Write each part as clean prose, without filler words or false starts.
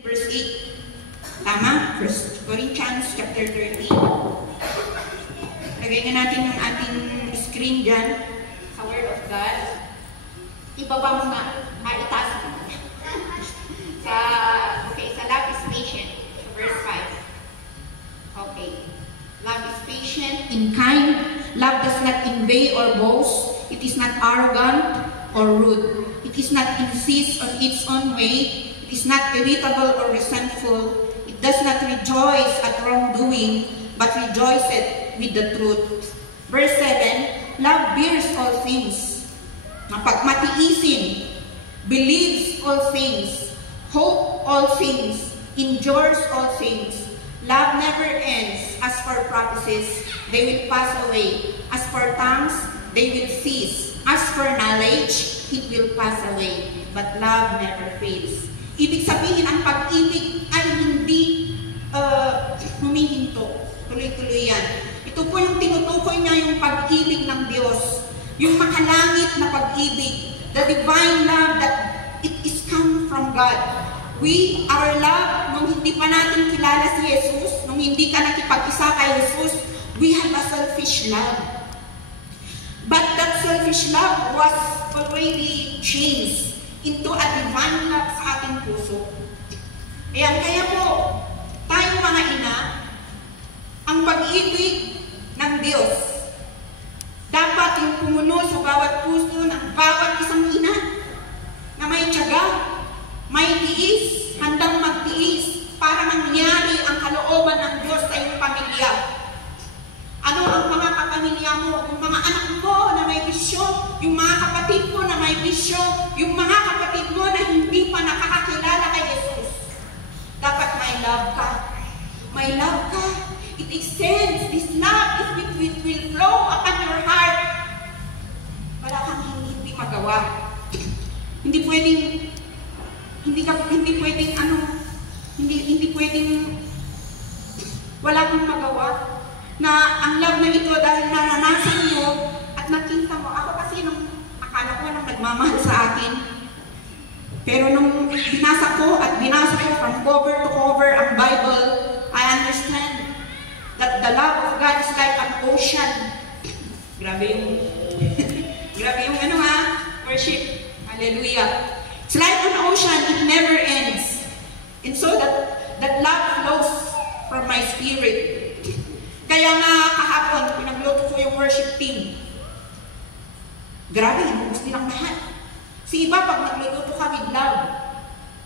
Verse 8. Tama? 1 Corinthians chapter 13. Lagay na natin yung ating screen dyan sa Word of God. Ibaba mo na. Itaas mo. Sa love is patient. Verse 5. Okay. Love is patient and kind. Love does not envy or boast. It is not arrogant or rude. It is not insist on its own way. It is not irritable or resentful. It does not rejoice at wrongdoing, but rejoiceth with the truth. Verse 7, love bears all things, mapagmatiisin, believes all things, hope all things, endures all things. Love never ends. As for prophecies, they will pass away. As for tongues, they will cease. As for knowledge, it will pass away. But love never fails. Ibig sabihin, ang pag-ibig ay hindi humihinto. Tuloy-tuloy yan. Ito po yung tinutukoy niya yung pag-ibig ng Diyos. Yung makalangit na pag-ibig. The divine love that it is come from God. Our love, nung hindi pa natin kilala si Jesus, nung hindi ka nakipag-isa kay Jesus, we have a selfish love. But that selfish love was already changed into a divine love sa ating puso. Kaya po, tayong mga ina, ang pag-ibig ng Diyos, dapat yung pumuno sa bawat puso ng bawat isang ina na may tiyaga, may tiis, handang magtiis para mangyari ang kalooban ng Diyos sa iyong pamilya. Ano ang mga kapamilya mo? Yung mga anak mo na may bisyo, yung mga kapatid mo na may bisyo, yung mga kapatid mo na hindi pa nakakakilala kay Jesus. Dapat may love ka. May love ka. It extends. This love, it will flow upon your heart. Wala kang hindi magawa. Hindi pwedeng wala kang magawa. Na ang love na ito dahil naranasan mo at nakita mo. Ako kasi akala ko nung nagmamahal sa akin. Pero nung binasa ko from cover to cover ang Bible, I understand that the love of God is like an ocean. Grabe yung worship. Hallelujah. It's like an ocean, it never ends. And so that love flows from my spirit. Kaya nga kahapon, pinagluto ko yung worship team. Grabe, hinubos nilang lahat. Si iba, pag nagluto ka with love.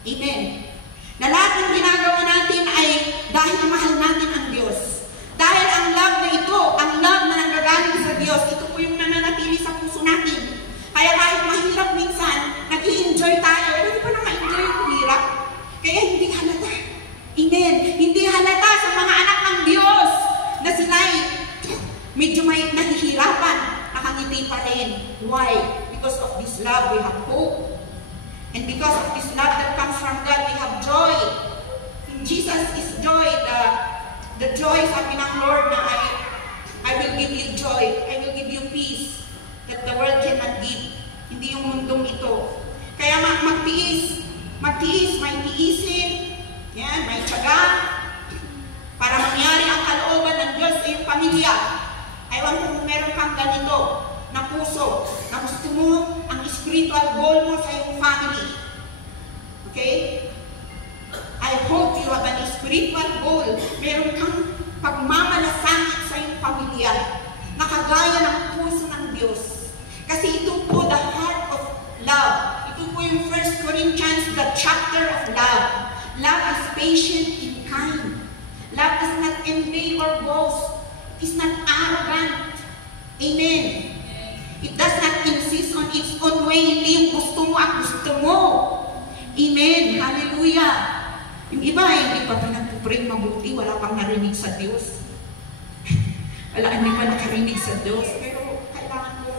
Amen. Na lahat ng ginagawa natin ay dahil na mahal natin ang Diyos. Dahil ang love na ito, ang love na nanggagaling sa Diyos, ito po yung nananatili sa puso natin. Kaya kahit mahirap minsan, nag-i-enjoy tayo. Hindi pa na ma-enjoy yung hirap. Kaya hindi halata. Amen. Hindi halata sa mga anak ng Diyos na sila'y medyo may nahihirapan, nakangiti pa rin. Why? Because of this love, we have hope. And because of this love that comes from God, we have joy. And Jesus is joy. The joy, sabi ng Lord na I will give you joy. I will give you peace that the world cannot give. Hindi yung mundong ito. Kaya magtiis, may tiisin, yan, may tiyaga, para mangyari ang kalooban ng Diyos sa iyong pamilya. Ayaw kung meron kang ganito na puso, na gusto mo ang spiritual goal mo sa iyong family. Okay? I hope you have an spiritual goal. Meron kang pagmamalasakit sa iyong pamilya na kagaya ng puso ng Diyos. Kasi ito po the heart of love. Ito po yung 1 Corinthians, the chapter of love. Love is patient and kind. Love does not envy or boast. It is not arrogant. Amen. It does not insist on its own way. Hindi yung gusto mo ang gusto mo. Amen. Hallelujah. Yung iba, hindi pa pinagpupring mabuti. Wala pang narinig sa Diyos. Hindi pa nakarinig sa Diyos. Pero kailangan po,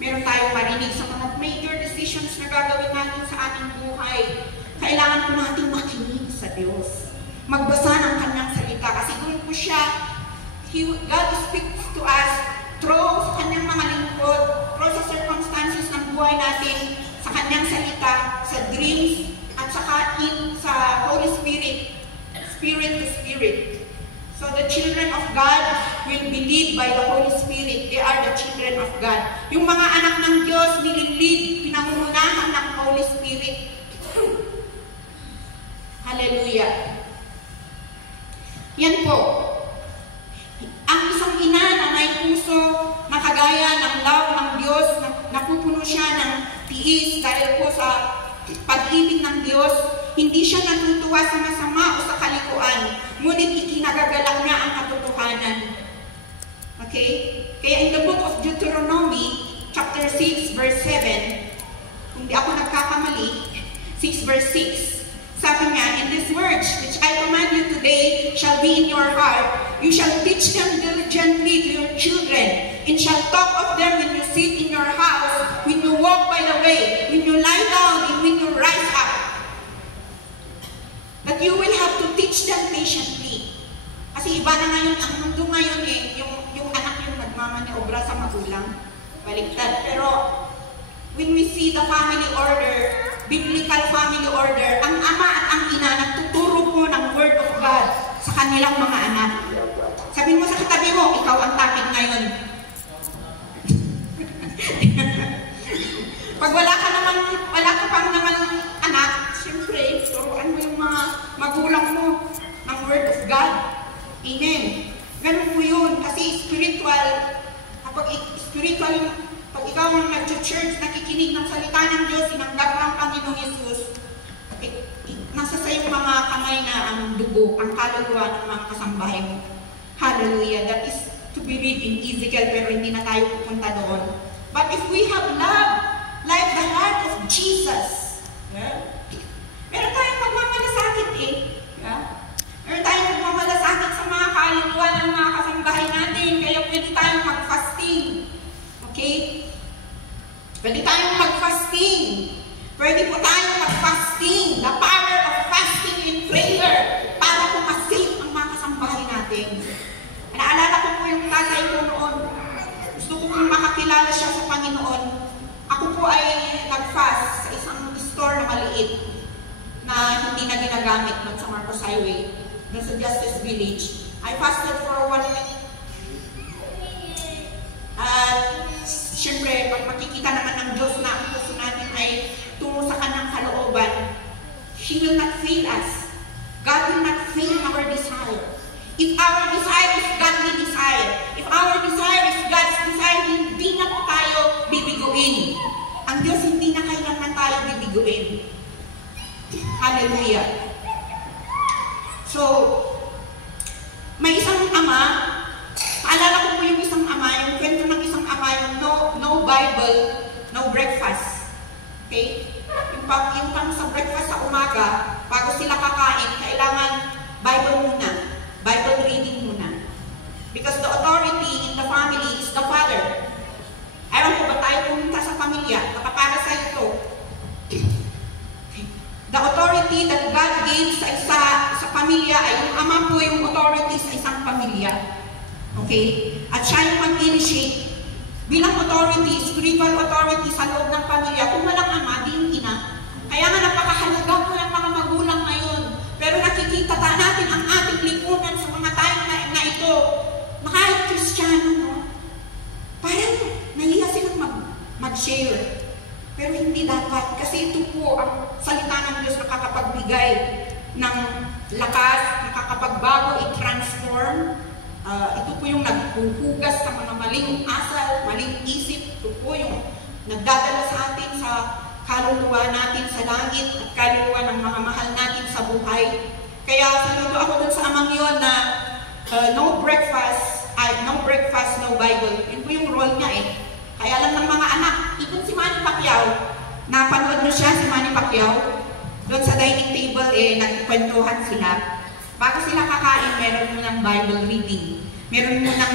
meron tayong marinig sa mga major decisions na gagawin natin sa ating buhay. Kailangan po natin makinig sa Diyos. Magbasa ng kanyang salita. Kasi doon po siya, God speaks to us through sa kanyang mga lingkod, through sa circumstances ng buhay natin, sa kanyang salita, sa dreams, at saka sa Holy Spirit. spirit to spirit. So the children of God will be led by the Holy Spirit. They are the children of God. Yung mga anak ng Diyos, nililid, pinangunahan ng Holy Spirit. Hallelujah. Yan po. Ang isang ina na may puso na kagaya ng love ng Diyos, napupuno siya ng tiis dahil po sa pag-ibig ng Diyos, hindi siya natutuwa sa masama o sa kalikuan, ngunit ikinagagalak niya ang katotohanan. Okay? Kaya in the book of Deuteronomy, chapter 6, verse 7, kung di ako nagkakamali, 6 verse 6, sabi niya, "In these words which I command you today shall be in your heart. You shall teach them diligently to your children, and shall talk of them when you sit in your house, when you walk by the way, when you lie down, and when you rise up. That you will have to teach them patiently." Kasi iba na ngayon, ang mundo ngayon yung anak yung nagmamaniobra sa magulang. Baliktad. Pero, when we see the family order, biblical family order, ang ama at ang ina nagtuturo po ng Word of God sa kanilang mga anak. Sabihin mo sa katabi mo, ikaw ang topic ngayon. Pag wala ka pang naman anak, siyempre, turuan mo yung mga magulang mo ng Word of God. Amen. Ganun po yun. Kasi spiritual, pag ikaw ang nag-church, nakikinig ng salita ng Diyos, sinanggap ang Panginoong Yesus, nasa sa iyong mga kamay na ang dugo, ang kaluluwa ng mga kasambahay mo. Hallelujah. That is to be read in Ezekiel, pero hindi na tayo pupunta doon. But if we have love, like the heart of Jesus, meron tayong magmamalasakit eh. Meron tayong magmamalasakit sa mga kaluluwa ng mga kasambahay natin, kaya pwede tayong mag-fasting. Okay? Pwede tayong mag-fasting. Pwede po tayong mag-fasting. The power of fasting and prayer para po ma-save ang mga kasambahay natin. Naalala ko po yung tatay ko noon. Gusto ko pong makakilala siya sa Panginoon. Ako po ay nag-fast sa isang store na maliit na hindi na ginagamit doon sa Marcos Highway, doon sa Justice Village. I fasted for 1 week. Siyempre, pag makikita naman ng Diyos na ang puso natin ay tungo sa kanyang kalooban, He will not fail us. God will not fail our desire. If our desire is godly desire, if our desire is God's desire, hindi na po tayo bibiguin. Ang Diyos hindi na kailangan tayo bibiguin. Hallelujah. So, may isang ama, paalala ko po yung isang ama, yung kwento ng isang ama, yung no Bible, no breakfast. Okay? Yung pang sa breakfast sa umaga, bago sila kakain, kailangan Bible muna. Bible reading muna. Because the authority in the family is the father. Ayaw ko ba tayo pumunta sa pamilya? Baka para sa ito. The authority that God gave sa pamilya ay yung ama po yung authority sa isang pamilya. Okay? At siya yung mag-initiate bilang authority, spiritual authority sa loob ng pamilya. Kung walang ama, di yung ina. Kaya nga napakahalaga po ng mga magulang ngayon. Pero nakikita natin ang ating lipunan sa mga time na ito. Kahit Kristiyano, no? Parang nahiya silang mag-share. Pero hindi dapat. Kasi ito po ang salita ng Diyos na nakakapagbigay ng lakas, nakakapagbago, i-transform. Ito po yung naghuhugas sa mga maling asal, maling isip. Ito po yung nagdadala sa atin sa kaluluwa natin sa langit at kaluluwa ng mga mahal natin sa buhay. Kaya saludo ako dun sa amang yun na no breakfast, no Bible. Yun po yung role niya eh. Kaya lang ng mga anak, even si Manny Pacquiao, napanood nyo siya si Manny Pacquiao, doon sa dining table eh, nagkwentuhan sila. Bago sila kakain, meron mo ng Bible reading. Meron mo ng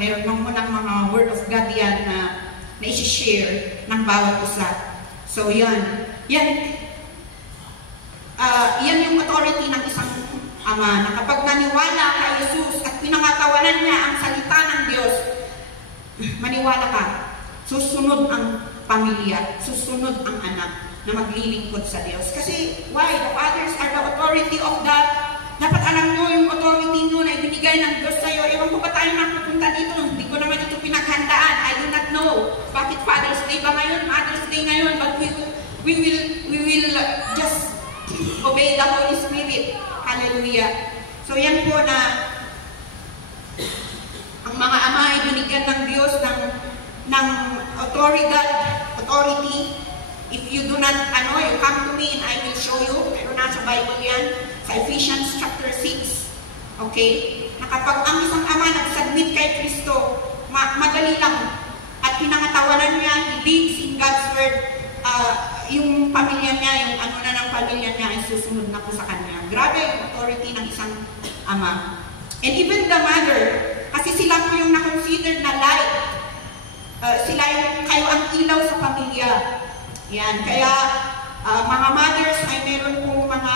meron mo ng mga Word of God yan na i-share ng bawat isa. So, yan. Yan yung authority ng isang ama na kapag naniwala kay Jesus at pinangatawanan niya ang salita ng Diyos, maniwala ka, susunod ang pamilya, susunod ang anak na maglilingkod sa Diyos. Kasi, why? The fathers are the authority authority of that. Dapat alam nyo, yung authority nyo na ibinigay ng Diyos sa'yo. Ewan ko ba tayo napupunta dito? Hindi ko naman ito pinaghandaan. I do not know. Bakit Father's Day ba ngayon? Mother's Day ngayon. But we will just obey the Holy Spirit. Hallelujah. So yan po na ang mga ama ay binigyan ng Diyos ng authority. If you do not, you come to me and I will show you. Pero nasa Bible yan. Sa Ephesians chapter 6. Okay? Na kapag ang isang ama nag-submit kay Kristo, madali lang. At pinangatawanan niya, he lives in God's word. Yung pamilya niya, yung ng pamilya niya ay susunod na po sa kanya. Grabe yung authority ng isang ama. And even the mother, kasi sila po yung na-considered na light. Sila yung kayo ang ilaw sa pamilya. Yan. Kaya mga mothers ay meron pong mga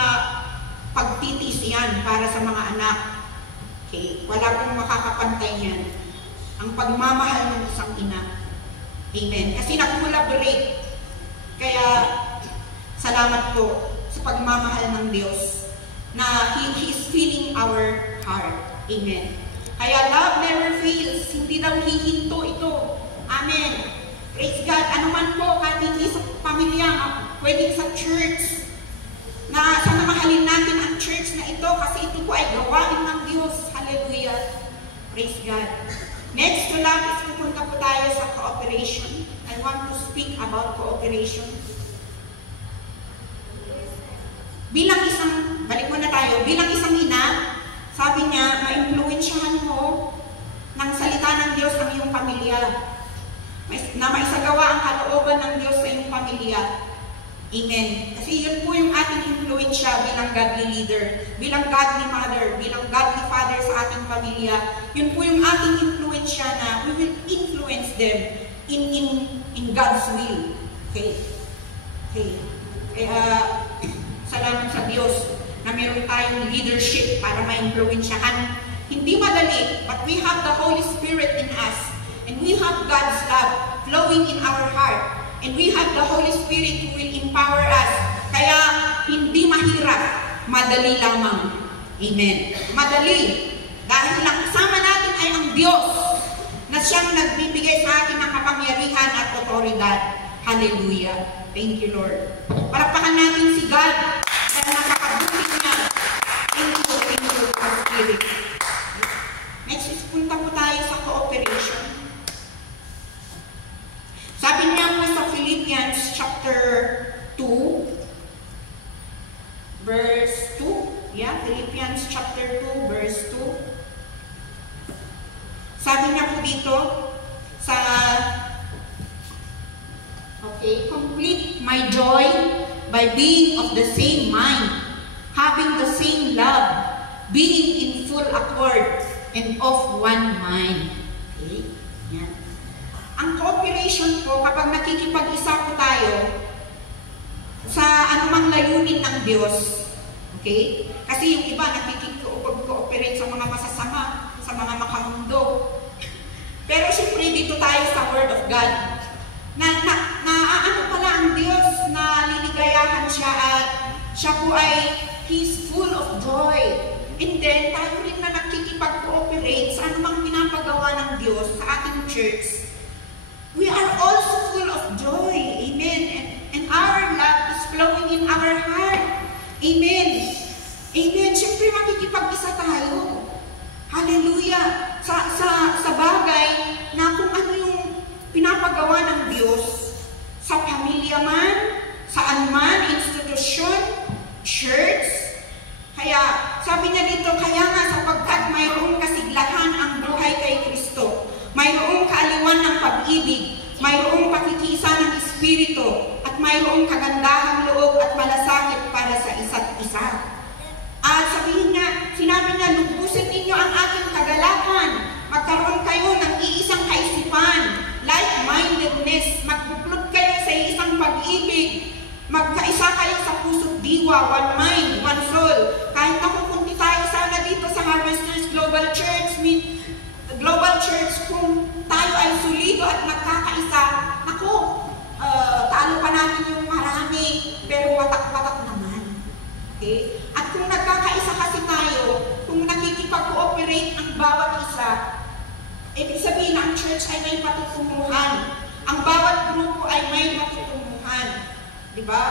pagtitiis yan para sa mga anak. Okay? Wala pong makakapantay yan. Ang pagmamahal ng isang ina. Amen. Kasi nag-collaborate. Kaya salamat po sa pagmamahal ng Diyos na He is filling our heart. Amen. Kaya love never fails. Hindi daw hihinto ito. Amen. Praise God. Ano man po, kahit hindi sa pamilya, pwede sa church, na sana mahalin natin ang church na ito kasi ito po ay gawain ng Diyos. Hallelujah. Praise God. Next to love is pupunta po tayo sa cooperation. I want to speak about cooperation. Balik muna tayo, bilang isang ina, sabi niya, ma-influensyahan mo ng salita ng Diyos ang iyong pamilya. Na maisagawa ang kalooban ng Diyos sa iyong pamilya. Amen. Kasi yun po yung ating influensya bilang godly leader, bilang godly mother, bilang godly father sa ating pamilya. Yun po yung ating influensya na we will influence them in God's will. Okay. Kaya, salamat sa Diyos na meron tayong leadership para ma-influensyahan. Hindi madali, but we have the Holy Spirit in us. And we have God's love flowing in our heart. And we have the Holy Spirit who will empower us. Kaya hindi mahirap, madali lamang. Amen. Madali. Dahil lang kasama natin ay ang Diyos na siyang nagbibigay sa atin ng kapangyarihan at otoridad. Hallelujah. Thank you, Lord. Palakpakan natin si God dahil nakakabuti niya. Thank you, Spirit. Next is punta po tayo sa cooperation. Sabi niya po sa Philippians chapter 2, verse 2. Yeah, Philippians chapter 2, verse 2. Sabi niya po dito sa complete my joy by being of the same mind, having the same love, being in full accord and of one mind. Okay? Yan. Ang cooperation po, kapag nakikipag-isa po tayo sa anumang layunin ng Diyos, okay? Kasi yung iba nakikipag-cooperate sa mga masasama, sa mga makamundo. Pero siyempre dito tayo sa Word of God, na ano pala ang Diyos na liligayahan siya at siya po ay He's full of joy. And then, tayo rin na nakikipag-cooperate sa anumang pinapagawa ng Diyos sa ating church. We are also full of joy. Amen. And our love is flowing in our heart. Amen. Amen. Siyempre, makikipag-isa tayo. Hallelujah. Sa bagay na kung ano yung pinapagawa ng Diyos sa pamilya man, saan man, institusyon, church. Kaya, sabi niya dito, kaya nga sapagkat mayroong kasiglahan ang buhay kay Kristo. Mayroong kaaliwan ng pag-ibig, mayroong pakikisa ng Espiritu, at mayroong kagandahang loob at malasakit para sa isa't isa. At sinabi niya, lubusin ninyo ang aking kagalakan, magkaroon kayo ng iisang kaisipan, like-mindedness, magpuplog kayo sa isang pag-ibig, magkaisa kayo sa puso't diwa, one mind, one soul. Kahit nakukunti tayo sana dito sa Harvesters Global Church, kung tayo ay solido at magkakaisa, talo pa natin yung marami, pero watak-watak naman. Okay? At kung nagkakaisa kasi tayo, kung nakikipag-cooperate ang bawat isa, ibig sabihin ang church ay may patutunguhan. Ang bawat grupo ay may patutunguhan. Diba?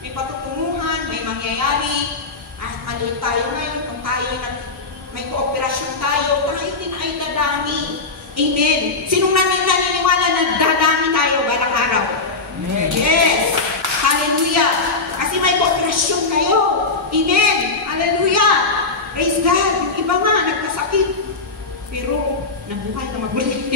May patutunguhan, may mangyayari. Maliit tayo ngayon, kung tayo may kooperasyon tayo din ay dadami. Amen. Sinong naniniwala na dadami tayo balang araw? Amen. Yes. Hallelujah. Kasi may kooperasyon kayo. Amen. Hallelujah. Praise God. Yung iba nga, nagkasakit. Pero, nabuhay na magulit.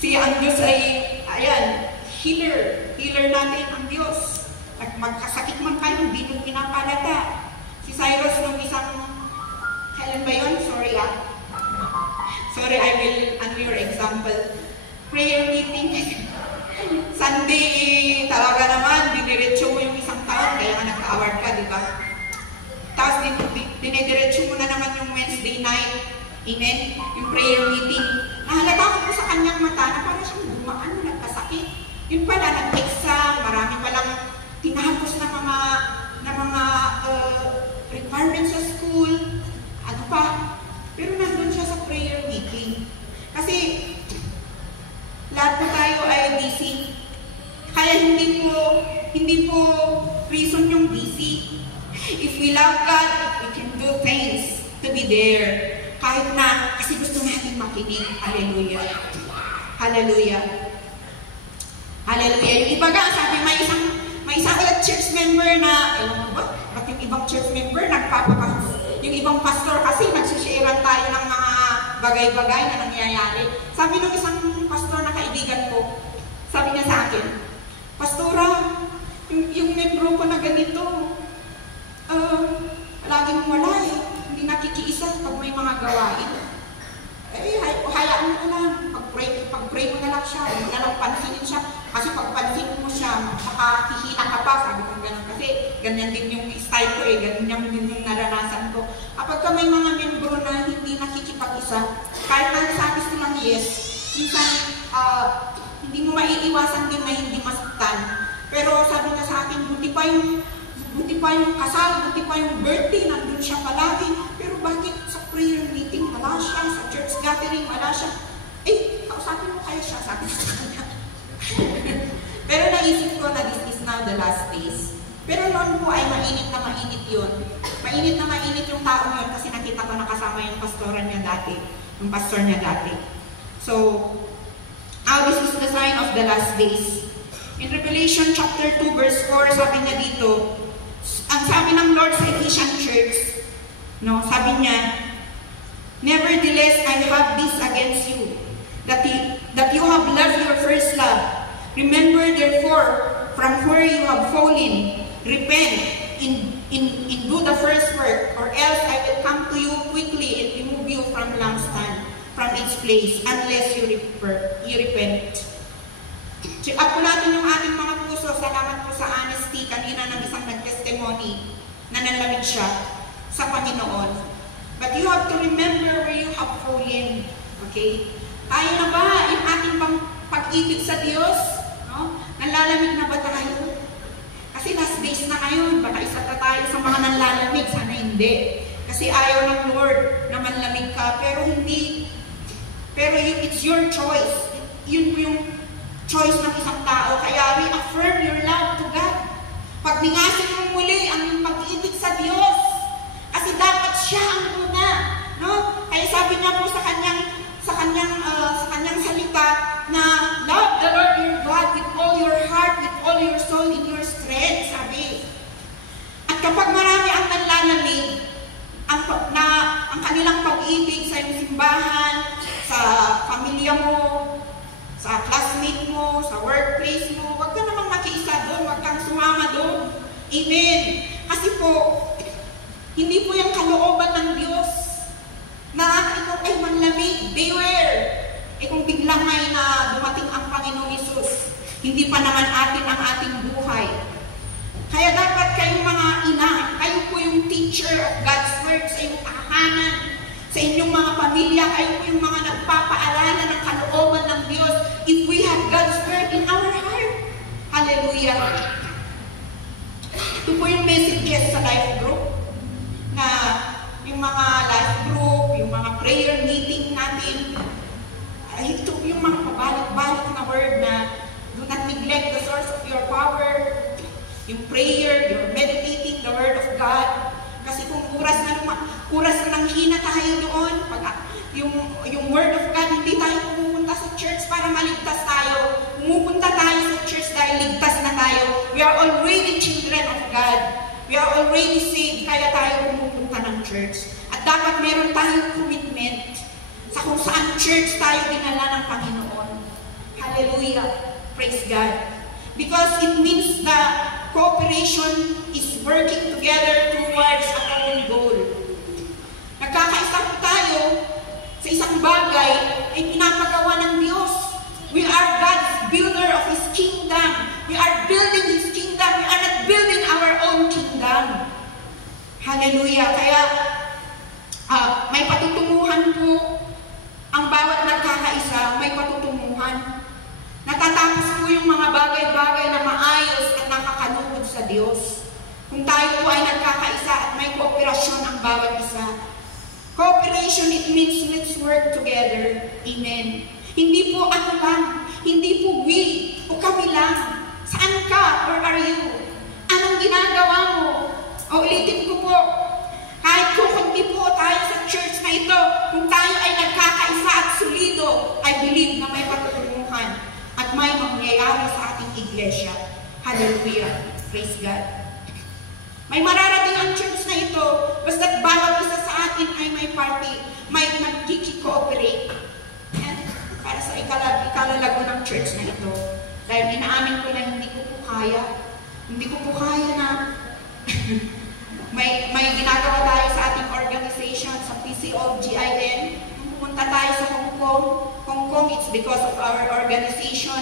Si ang Diyos ay, ayan, healer. Healer natin ang Diyos. At magkasakit man kayo, hindi nyo pinapalata. Si Cyrus nung isang, kailan ba yun? Sorry, Sorry, I will, your example. Prayer meeting. Sunday, talaga naman, diniretso mo yung isang taon, kaya nga nagka-award ka, di ba? Tapos, dinidiretso mo na naman yung Wednesday night. Amen? Yung prayer meeting. Nahalata ko po sa kanyang mata na parang siyang dumaan, nagkasakit. Yun pala, nag-exam, marami palang tinapos na mga requirements sa school. Ano pa? Pero nandun siya sa prayer meeting. Kasi, lahat po tayo ay busy. Kaya hindi po reason yung busy. If we love God, we can do things to be there. Kahit na, kasi gusto natin makinig. Hallelujah. Hallelujah. Hallelujah. Yung iba nga, sabi may isang church member na, ewan mo ba? Ba't yung ibang church member yung ibang pastor kasi nagsisharean tayo ng mga bagay-bagay na nangyayari. Sabi ng isang pastor na kaibigan ko, sabi niya sa akin, Pastora, yung membro ko na ganito, laging wala eh. Hindi nakikiisa pag may mga gawain. Hayaan mo na lang. Pag-pray mo na lang siya. Huwag na lang pansinin siya. Kasi pag pansinin mo siya, makakihina ka pa. Sabi ko gano'n. Kasi ganyan din yung style ko eh. Ganyan din yung naranasan ko. Kapag may mga membro na hindi nakikipag-isa, kahit na sabi silang yes, minsan hindi mo maiiwasan din na hindi masaktan. Pero sabi niya sa akin, buti pa yung kasal, buti pa yung birthday, nandun siya palagi. Pero bakit sa prayer meeting wala siya, sa church gathering wala siya? Kausapin mo kayo siya, sabi ko sa kanya. Pero naisip ko na this is now the last days. Pero noon po ay mainit na mainit yun. Mainit na mainit yung taong yun kasi nakita ko nakasama yung pastor niya dati. So, this is the sign of the last days. In Revelation chapter 2 verse 4, sabi niya dito, ang sabi ng Lord sa Ephesian Church, sabi niya, nevertheless, I have this against you, that you have left your first love. Remember therefore, from where you have fallen, repent, and do the first work, or else I will come to you quickly and remove you from lampstand, from its place, unless you repent. Check up po natin yung ating mga puso. Salamat po sa honesty kanina ng isang nag-testimony na nanlamig siya sa Panginoon. But you have to remember where you have fallen. Okay? Tayo na ba yung ating pag-ibig sa Diyos? Nanlalamig na ba tayo? Kasi last days na ngayon, baka isa na tayo sa mga nanlalamig. Sana hindi. Kasi ayaw ng Lord na manlamig ka. Pero it's your choice. Yun po yung choice ng isang tao. Kaya reaffirm your love to God. Pagningasin mo muli ang iyong pag-ibig sa Diyos. Kasi dapat siya ang una. Kaya sabi niya po sa kanyang salita na love the Lord your God with all your heart, with all your soul, in your strength, sabi. At kapag marami ang nanlalamig, ang kanilang pag-ibig sa iyong simbahan, sa pamilya mo, sa classmate mo, sa workplace mo, huwag ka namang makiisa doon, huwag kang sumama doon. Amen. Kasi po, hindi po yung kalooban ng Diyos na ikaw ay manlamig. Beware! Kung biglang may na dumating ang Panginoong Hesus, hindi pa naman atin ang ating buhay. Kaya dapat kayong mga ina, kayo po yung teacher of God's Word sa iyong tahanan, sa inyong mga pamilya, kayo po yung mga nagpapaaralan ng kalooban ng Diyos if we have God's Word in our heart. Hallelujah! Ito po yung messages sa life group, na yung mga life group, yung mga prayer meeting natin, ito yung mga pabalik-balik na word na do not neglect the source of your power, yung prayer, your meditating the word of God. Kasi kung kuras na ng hina tayo doon, yung word of God, hindi tayo pumunta sa church para maligtas tayo. Pumupunta tayo sa church dahil ligtas na tayo. We are already children of God. We are already saved, kaya tayo pumupunta ng church. At dapat meron tayong commitment sa kung saan church tayo dinala ng Panginoon. Hallelujah. Praise God. Because it means that cooperation is working together towards a common goal. Nagkakaisa po tayo sa isang bagay ay pinapagawa ng Diyos. We are God's builder of His kingdom. We are building His kingdom. We are not building our own kingdom. Hallelujah. Kaya may patutunguhan po ang bawat nagkakaisa, may patutunguhan. Natatapos po yung mga bagay-bagay na maayos at nakakalugod sa Diyos. Kung tayo po ay nagkakaisa at may kooperasyon ang bawat isa. Cooperation, it means let's work together. Amen. Hindi po ako lang, hindi po we o kami lang. Saan ka? Where are you? Anong ginagawa mo? O ulitin ko po, kahit kung hindi po tayo sa church na ito, kung tayo ay nagkakaisa at solido, I believe na may patutunguhan at may mangyayari sa ating iglesia. Hallelujah. Praise God. May mararating ang church na ito, basta't bawat isa sa atin ay may party, may magkiki-cooperate. Para sa ikalalago ng church na ito. Dahil inaamin ko na hindi ko po kaya. Hindi ko po kaya na may ginagawa tayo sa ating organization, sa PCOGIN. Pumunta tayo sa Hong Kong. Hong Kong, it's because of our organization.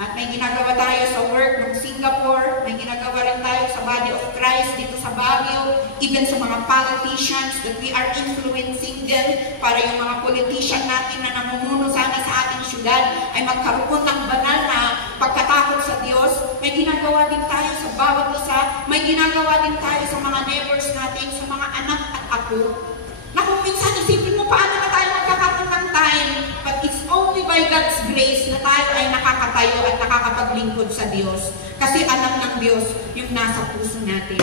At may ginagawa tayo sa work ng Singapore, may ginagawa rin tayo sa Body of Christ dito sa Baguio, even sa mga politicians that we are influencing them para yung mga politician natin na namumuno sana sa ating syudad ay magkaroon ng banal na pagkatakot sa Diyos. May ginagawa din tayo sa bawat isa, may ginagawa din tayo sa mga neighbors natin, sa mga anak at ako. Na kung minsan isipin mo paano na tayo magkakaroon ng time, but it's only by God's grace na tayo ay nakakatayo at nakakapaglingkod sa Diyos. Kasi alam ng Diyos yung nasa puso natin.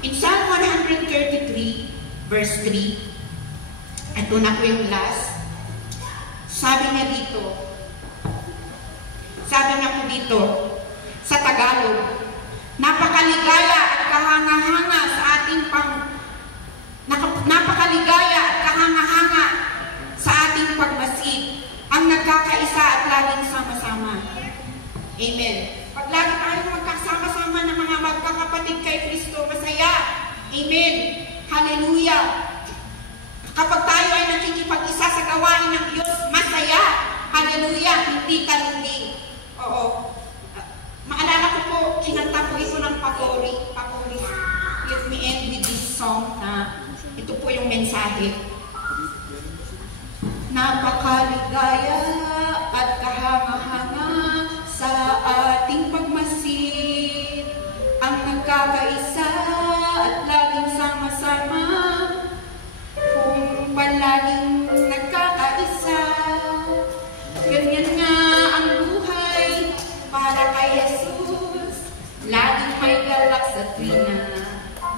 In Psalm 133, verse 3, ito na po yung last, sabi niya dito, sa Tagalog, napakaligaya at kahanga-hanga sa ating napakaligaya at kahanga-hanga sa ating pagmasid, ang nagkakaisa at laging sama-sama. Amen. Pag lagi tayong magkasama-sama ng mga magkakapatid kay Kristo, masaya. Amen. Hallelujah. Kapag tayo ay nakikipag-isa sa gawain ng Diyos, masaya. Hallelujah. Hindi kalunding. Oo. Maalala ko po, kinanta po ito ng Papori. Let me end with this song na ito po yung mensahe. Napakaligaya at kahanga-hanga sa ating pagmasid, ang nagkakaisa at laging sama-sama, kung palaging nagkakaisa. Ganyan nga ang buhay para kay Jesus, laging may galak sa tuwina.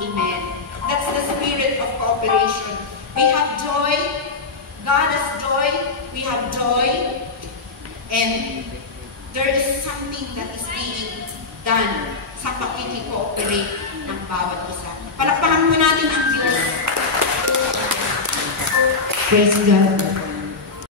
Amen. That's the spirit of cooperation. We have joy. God has joy. We have joy. And there is something that is being done sa pakikikooperate ng bawat isa. Palakpakan po natin ang Diyos. Praise God.